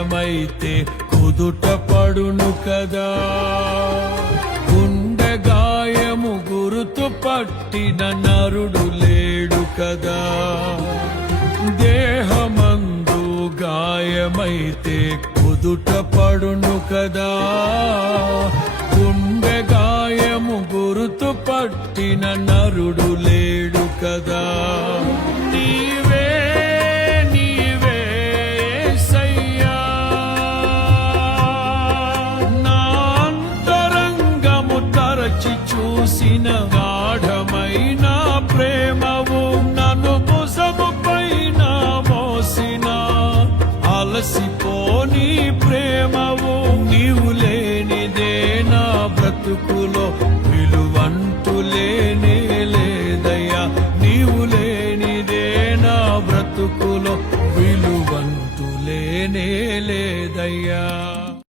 గాయమైతే కుదుట పడును కదా. గుండె గాయము గురుతు పట్టిన నరుడు లేడు కదా. దేహమందు గాయమైతే కుదుట పడును కదా. గుండె గాయము గురుతు పట్టిన నరుడు లేడు కదా. నీవే నీవే యేసయ్యా, నా అంతరంగము తరచి చూసిన గాఢమైన ప్రేమవు, నన్ను భుజము పైన మోసిన అలసిపోని ప్రేమవు. నీవు లేనిదే నా బ్రతుకులో విలువంటూ లేనే లేదయ్యా. నీవు లేనిదే నా బ్రతుకులో విలువంటూ లేనే లేదయ్యా.